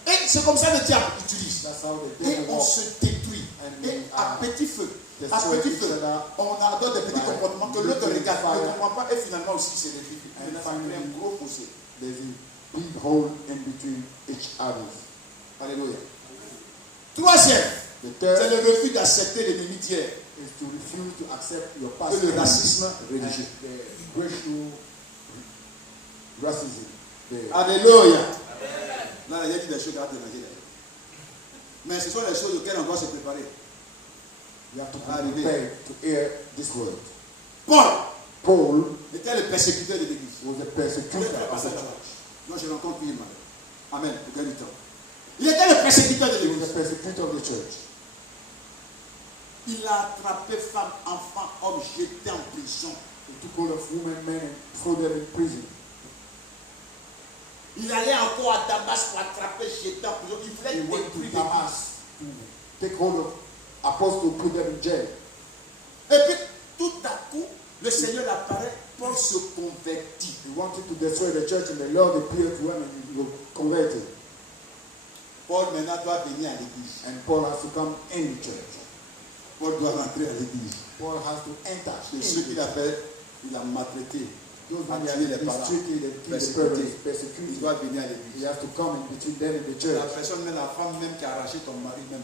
Et c'est comme ça que le diable utilise. That's how the Et devil on walks. se détruit. Et à petit feu, on adopte des petits comportements que l'autre regarde, ne comprend pas et finalement aussi c'est réduit. Et là, ça crée un gros fossé. There's a big hole in between each others. Alléluia. Troisième, The c'est third le refus d'accepter l'ennemi d'hier is to refuse to accept your et past le racisme and religieux. the racial racism. Alléluia. Là, il y a dit des choses à déranger. Mais ce sont les choses auxquelles on doit se préparer. You have to be prepared to hear this word. Paul Paul était le persécuteur de l'église. was a Je persecutor vais of faire the passer church. là-bas. Non, je rencontre une madame. Amen. Pour gagner du temps. Il était le persécuteur de He was a l'église. persecutor of the church. Il a attrapé femmes, enfants, hommes, jetés en prison. He took hold of women, men, and threw them in prison. Il allait encore à Damas pour attraper, jeter en prison. Il He voulait went to détruire l'église. Damas to take hold of apostles, put them in jail. Et puis, tout à coup, le Seigneur apparaît, Paul se convertit. He wanted to destroy the church, and the Lord appeared to him, and he was converted. Paul maintenant doit venir à l'église. And Paul has to come in the church. Paul doit rentrer à l'église. Paul has to enter. Et ceux qu'il a fait, il a maltraité. Those a who tué les are parents, persecuted, il doit venir à he l'église. has to come in between them and the La church. personne, même la femme même qui a arraché ton mari même.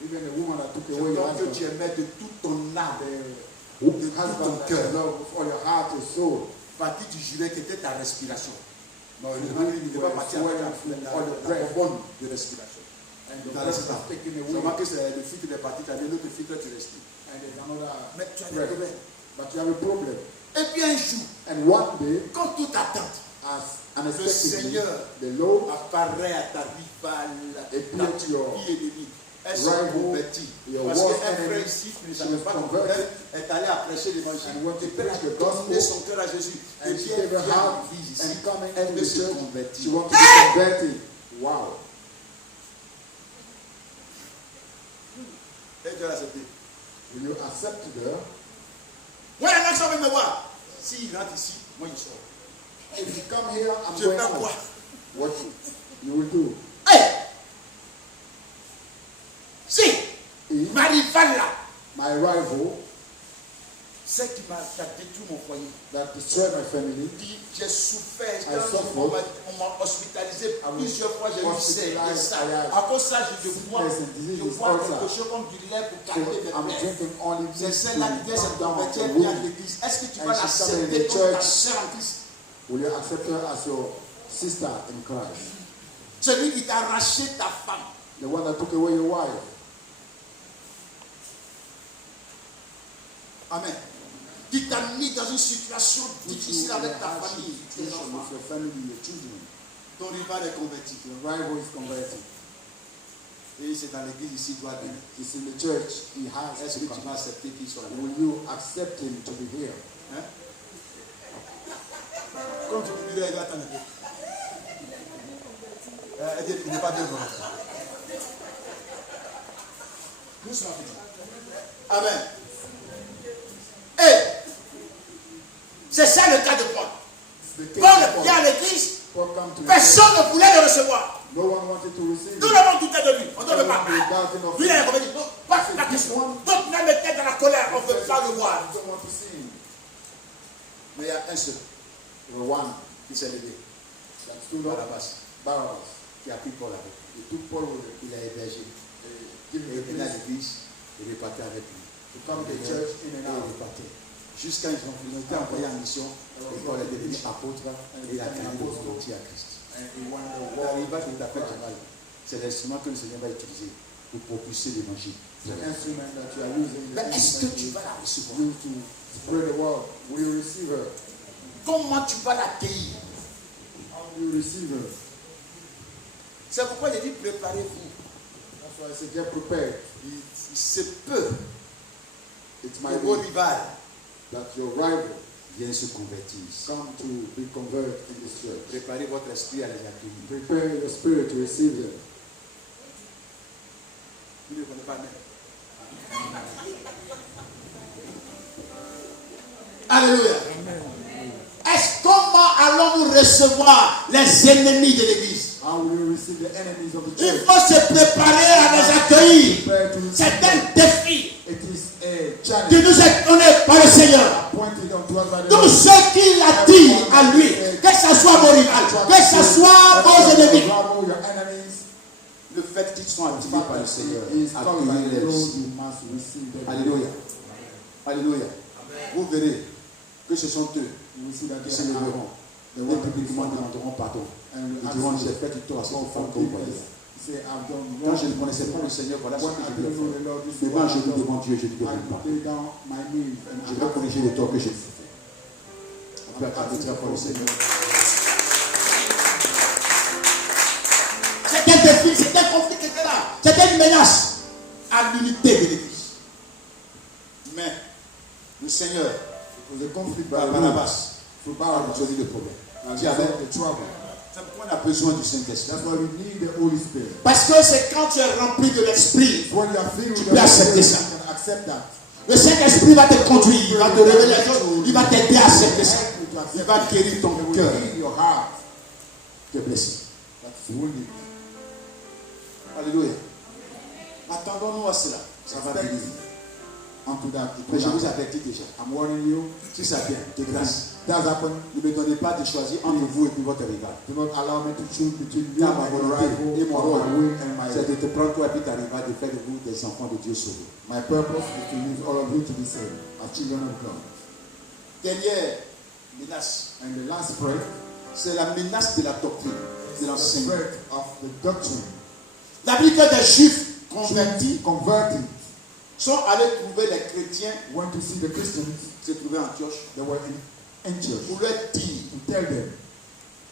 Even the woman that took C'est away your donc que tu husband, aimais de tout ton âme, the de tout ton husband that cœur. you love with all your heart and soul. Par qui tu jurais que c'était ta respiration. Non, il You ne were va pas partir avec swearing la all the breath. bonne de respiration. And the Tu as breath resté là. was taken Tu away. remarques que c'est le filtre est parti, tu as l'autre filtre, tu restes. And there's another Mais tu as des breath. problèmes. But you have a problem. Et puis un jour, And one day, quand tout attente, as le unexpectedly, Seigneur the Lord apparaît à ta rival, Et puis, ta your fille ennemie. Elle se rival, convertit. your Parce worst qu'un enemy, frère ici qui ne savait was pas converted. elle est allé à prêcher l'évangile. And when Et they puis elle a preached the donné gospel, son cœur à Jésus. Et and puis she elle gave her vient à heart l'église ici. and coming Elle to veut the se church, convertir. she wants to be converted. Wow. Et Dieu l'a accepté. Will you accept her? Moi, la nation veut me voir. S'il rentre ici, moi je sors. If you come here, I'm Je going fais out. quoi? What you will do? Hey! Si! If Ma rivale là, my rival celle qui a détruit mon foyer, that destroyed my family, qui j'ai souffert, I suffered. on m'a hospitalisé I was plusieurs fois, j'ai eu ça et ça. I had À cause de ça, je bois sickness and diseases quelque also. chose comme du lait pour so calmer I'm mes plaies. drinking only C'est this to celle-là qui vient se calm down convertir the et vient à wound. l'église. Est-ce que tu And vas she's coming in l'accepter the comme ta church. sœur en Christ? Will you accept her as your sister in Christ? Celui qui t'a arraché ta femme. The one that took away your wife. Amen. Qui t'a mis dans une situation Put difficile you in avec a ta hard famille, tes situation enfants. with your family, your children. Ton rival est converti. Your rival is converted. Et c'est dans l'église ici, il doit venir. He's in the church. He has Est-ce to que tu vas come. accepter qu'il soit là? Will you accept him to be here? Hein? Comme tu peux dire, il doit attendre un peu. Elle dit qu'il n'est pas bien converti. Nous sommes finis. Amen. Et c'est ça le cas de Paul. The case Paul of vient à l'église, Paul come to the personne ne voulait le recevoir. church. No one wanted to receive Tout him. le monde doutait de lui. On ne veut pas. Everyone was doubting of Lui, il him. a converti. Non, pas la question. D'autres même étaient dans la colère. On ne veut pas le voir. I don't want to see him. Mais il y a un seul The one qui s'est levé, that stood up, Barabbas, Barabbas. qui a pris Paul avec. He took Paul with him. Il a hébergé. Give Et il him the venait à place l'église, il repartait avec lui. to come to the church in Et and il out. repartait. Jusqu'à ils ont été envoyés en mission, et Paul est devenu apôtre, et il a gagné le monde entier à Christ. And he won the La war. rival qui t'a fait du mal, c'est l'instrument que le Seigneur va utiliser pour propulser l'évangile. The instrument that you are using. Mais est-ce que tu vas la recevoir? Use to spread the word. Will you receive her? Comment tu vas l'accueillir? How will you receive her? C'est pourquoi j'ai dit préparez-vous. That's why I say get prepared. Il se peut It que might vos be rivales that your rival viennent se convertir. come to be converted in this church. Préparez votre esprit à les accueillir. Prepare your spirit to receive them. Vous ne connaissez pas même. Alléluia. Est-ce comment allons-nous recevoir les ennemis de l'église? How will you receive the enemies of the Il church? faut se préparer à les accueillir. Prepare to receive C'est them. un défi It is a qui challenge nous est donné par le Seigneur. appointed unto us by the Tout Lord. ce qu'il a dit à lui, que ce soit vos rivales, que ce soit vos ennemis, Your enemies. le fait qu'ils sont The attirés fact par le that Seigneur, he is called by the accueillez-les Lord, ici. you must receive them. Alléluia. Alléluia. Vous verrez que ce sont eux You will see that qui they se are lèveront. the Et one publiquement demanderont pardon. and Ils diront, j'ai fait du tort à cette femme que vous voyez. say I've done Quand wrong. je ne connaissais pas le Seigneur, voilà ce When que I je didn't devais know faire. the Lord, this is Demain, what je I've lui done. demande Dieu, je lui I demande pardon. lay down my knees and Je vais corriger les torts que j'ai fait. On peut I'm acclamer asking très fort le for Seigneur. forgiveness. C'était un défi, c'était un conflit qui était là. C'était une menace à l'unité de l'église. Mais le Seigneur, It was a conflict by par the Barabbas, through a Barabbas. résolu le problème. And Dis Amen. resolved the trouble. C'est pourquoi on a besoin du Saint-Esprit. That's why we need the Holy Spirit. Parce que c'est quand tu es rempli de l'Esprit, When you are filled with Tu the peux Holy accepter Spirit, ça. you can accept that. le Saint-Esprit va te conduire, il va te révéler les choses, il va t'aider à accepter ça. Help you to accept Il va it. guérir ton It will cœur heal your heart de blessure. that's wounded. Alléluia. Attendons-nous à cela. Ça va venir. onto that. Mais je vous avertis déjà. I'm warning you. Si ça vient, de grâce, That's happened. ne me donnez pas de choisir entre vous et puis votre rival. Do not allow me to choose between you Car ma and your volonté rival et mon or my rôle, will and my c'est de te prendre toi et puis ta rival, de faire de vous des enfants de Dieu sauvés. My purpose is to use all of you to be saved as children of God. Dernière menace, And the last threat c'est la menace de la doctrine, de is the l'enseignement. threat of the doctrine. La Bible que des juifs convertis Converted sont allés trouver les chrétiens went to see the Christians qui se trouvaient en Antioche that were in Antioch pour leur dire, to tell them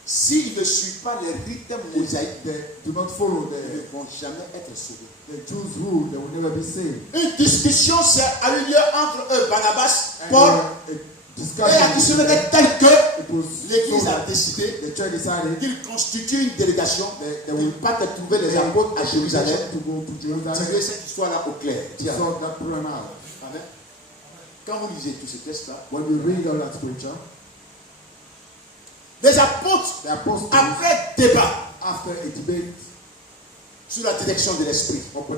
s'ils ne suivent pas les rites mosaïques, they do not follow ils ne the vont jamais être sauvés. Jews' rule, they will never be saved. Une discussion a eu lieu entre eux, Barnabas, And Paul, a et la discussion discussion était telle que it was l'Église so a that décidé the church decided qu'ils constituent une délégation they pour will pas trouver les apôtres à Jérusalem, to go to tirer Jerusalem cette histoire-là au clair. to sort that problem out. Amen. Quand vous lisez tous ces textes-là, When we read all that scripture, les apôtres, the apostles, après débat after a debate sur la direction de l'Esprit, upon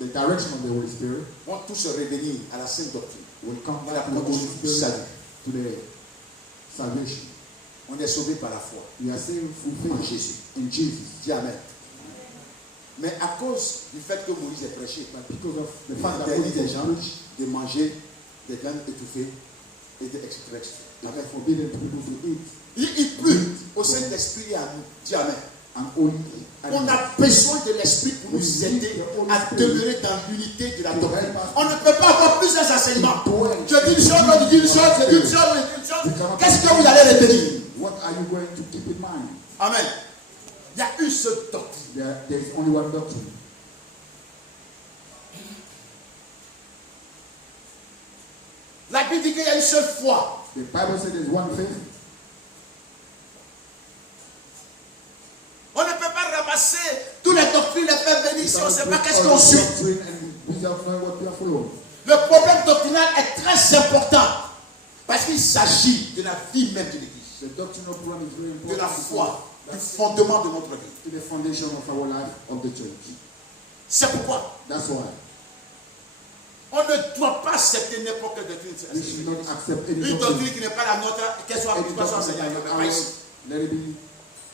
the direction of the Holy Spirit, vont tous revenir à la sainte doctrine. will come À la back to the Holy condition du Spirit, salut. to the salvation. On est sauvé par la foi We are saved through en faith Jésus. in Jesus. Dis Amen. Mais à cause du fait que Moïse est prêché, But because of the il fact that interdit Moses des gens preached, de manger des graines étouffées et etc. it was forbidden to people to eat Il pleut au Saint-Esprit et à nous. Dis Amen. and only On a besoin de l'Esprit pour nous aider à demeurer dans l'unité de la doctrine. On ne peut pas avoir plusieurs enseignements. Je dis une chose, je dis une chose, je dis une chose, je dis une chose. Qu'est-ce que vous allez retenir? What are you going to keep in mind? Amen. Il y a une seule doctrine. There is only one doctrine. La Bible dit qu'il y a une seule foi. The Bible says there's one faith. On ne peut pas ramasser toutes les doctrines, les faire venir si on ne sait pas qu'est-ce qu'on All suit. doctrine and without knowing what we are following. Le problème doctrinal est très important parce qu'il s'agit de la vie même de l'Église, The doctrinal problem is very de la important. foi, du fondement de notre vie. To the foundation of our life of the church. C'est pourquoi That's why on ne doit pas accepter n'importe quelle doctrine. we should not accept any Une doctrine. doctrine qui n'est pas la nôtre, qu'elle soit Any enseignée, doctrine il that n'y a pas ici. ours, let it be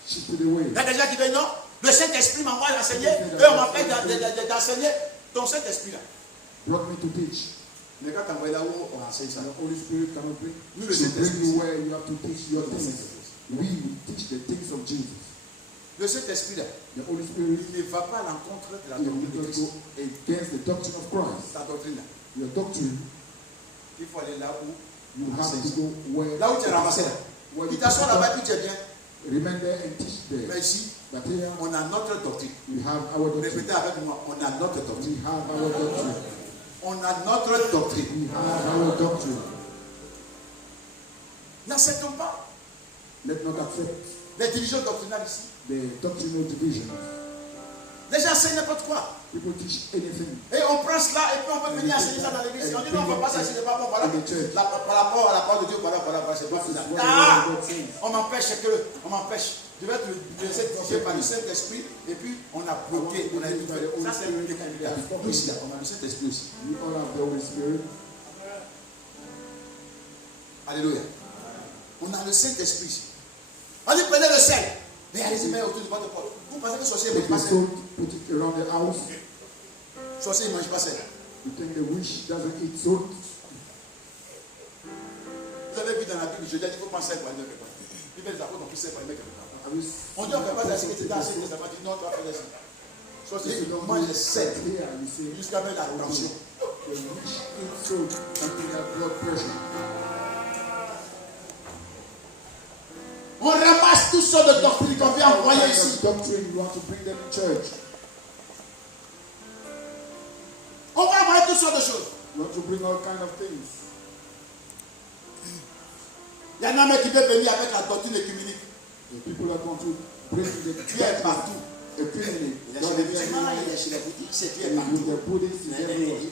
shifted away. Il y a des gens qui disent non, le Saint-Esprit m'envoie d'enseigner, et on m'appelle d'enseigner ton Saint-Esprit là. Brought me to teach. Mais quand tu envoies là où on enseigne ça, The Holy Spirit cannot bring, nous le to bring Saint-Esprit. you where you have to teach your things. We teach the things of Jesus. Le Saint-Esprit là, The Holy Spirit il ne va pas à l'encontre de la will doctrine de not Christ. go against the doctrine of Christ. Ta doctrine là, Your doctrine, il faut aller là où you on have to enseigne. go where Là où tu es ramassé là. where Il you t'assoit là-bas et puis tu es bien. remain there and teach Mais there. ici, But here on a notre doctrine. we have our doctrine. Répétez avec moi, on a notre doctrine. We have our doctrine. On a notre doctrine. We have our doctrine. N'acceptons pas Let's not accept les divisions doctrinales ici. the doctrinal division. Les gens enseignent n'importe quoi. People teach anything. Et on prend cela et puis on peut venir enseigner ça dans l'église. On dit non, on ne fait pas ça, c'est pas bon. Voilà. Par rapport à la parole de Dieu, voilà, c'est pas This is faisable. what the Ah! word of God says. On m'empêche. Je vais te laisser toucher par le Saint-Esprit et puis on a bloqué, on a étouffé. Ça c'est un décalé. Nous ici, là, on a le Saint-Esprit aussi. We all have the Holy Spirit. Alléluia. On a le Saint-Esprit ici. On dit prenez le sel. Mais allez-y, mettez autour de votre porte. Vous pensez que le sorcier ne mange Take pas the sel? salt, put it around the house. Le sorcier ne mange pas sel. You think the witch doesn't eat salt? Vous avez vu dans la Bible, je dis qu'il faut penser pour aller quelque part. Il fait des apôtres, on peut sel pour aller quelque part. Have you On dit on ne fait pas ça, c'est dans l'Ancien Testament. On dit non, tu vas faire ça. Sorcier, il mange le sel here, you see, jusqu'à mettre la tension. the witch eats salt until they have blood pressure. On ramasse toutes sortes de doctrines qu'on vient envoyer What kind ici. of doctrine you want to bring them in church? On va envoyer toutes sortes de choses. You want to bring all kind of things. Il y en a même qui veulent venir avec la doctrine écuménique. The people are going to bring the Dieu est partout. ecumenic. Il est chez les musulmans, il est chez les bouddhistes, c'est Dieu est With partout. the Buddhists, Mais everywhere. il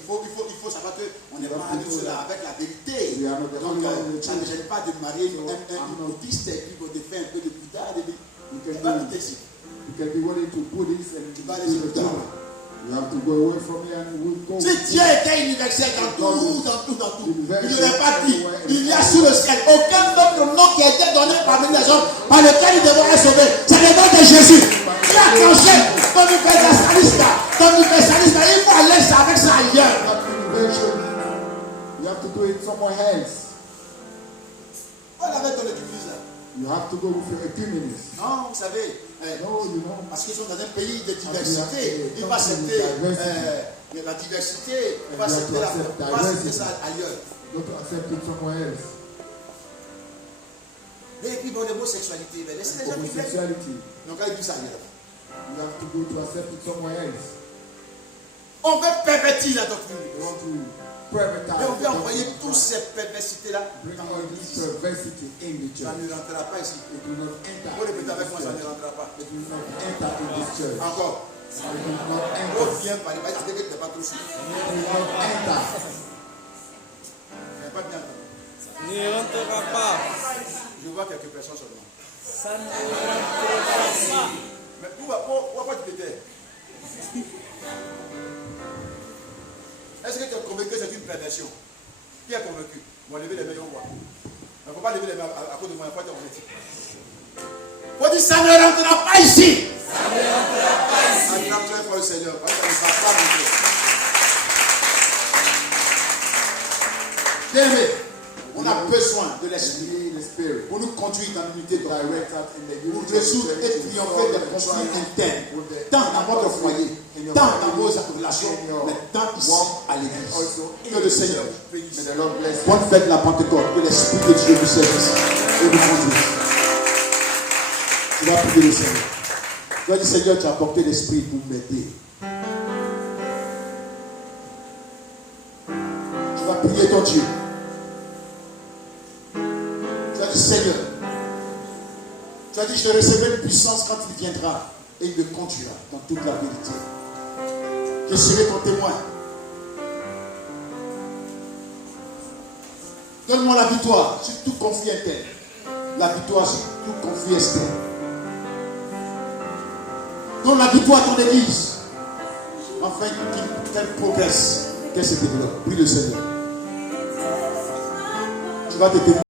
faut savoir qu'on n'est pas nous cela avec la vérité. We are not the Donc, only one in the ça ne church. gêne pas de marier un bouddhiste et puis de faire un peu de Bouddha. Tu vas can monter ici. You can be willing to Buddhist and Tu vas do aller the sur Bouddha. Dharma. You have to go away from here and we'll go. Si Dieu était universel dans tout, il n'aurait pas dit, il y a sous le ciel aucun autre nom qui a été donné parmi les hommes par lequel nous devons être sauvés. C'est le nom de Jésus. Il a tranché ton universaliste, il faut aller avec ça ailleurs. You have to do it somewhere else. Voilà avec ton église là. You have to go with your ecumenism. Non, vous savez, No, you know. parce qu'ils sont dans un pays de diversité, il va accepter la diversité, il va accepter ça ailleurs. You have to accept it somewhere else. Et puis bon, l'homosexualité, mais laissez les gens vivre. Homosexuality. Donc là, il dit ça ailleurs. You have to go to accept it somewhere else. On veut pervertir la doctrine. You want to pervertise. Mais on veut envoyer toutes ces perversités-là Bring dans all this l'église. perversity in the Ça church. ne rentrera pas ici. It will not enter. Vous répétez in avec this moi, ça ne church. rentrera pas. It will not enter in this church. Encore. It will not On enter. vient par les bails, c'est pas trop sûr. It will not enter. Je n'ai pas bien entendu. Ça ne rentrera pas. Je vois quelques personnes seulement. Ça ne rentrera pas. Mais pourquoi tu t'étais? Est-ce que tu es convaincu que c'est une perversion? Qui est convaincu? On va lever les mains, on voit. Il ne faut pas lever les mains à cause de moi, il faut être convaincu. Il faut dire, ça ne rentrera pas ici. Ça ne rentrera pas ici. Acclame-toi pour le Seigneur. Parce que ça ne va pas rentrer. Bien-aimé, on a besoin de l'esprit pour nous conduire dans l'unité de pour résoudre et triompher des conflits internes, tant dans votre foyer, tant dans vos relations, mais tant ici à l'église. Que le Seigneur bénisse. Bonne fête de la Pentecôte, que l'Esprit de Dieu vous service et vous conduise. Tu vas prier le Seigneur. Tu vas dire, Seigneur, tu as apporté l'Esprit pour m'aider. Tu vas prier ton Dieu. Tu as dit, Seigneur, tu as dit, je recevrai une puissance quand il viendra et il me conduira dans toute la vérité. Je serai ton témoin. Donne-moi la victoire sur tout conflit interne. La victoire sur tout conflit externe. Donne la victoire à ton église. Afin qu'elle progresse, qu'elle se développe. Prie le Seigneur. Tu vas te développer.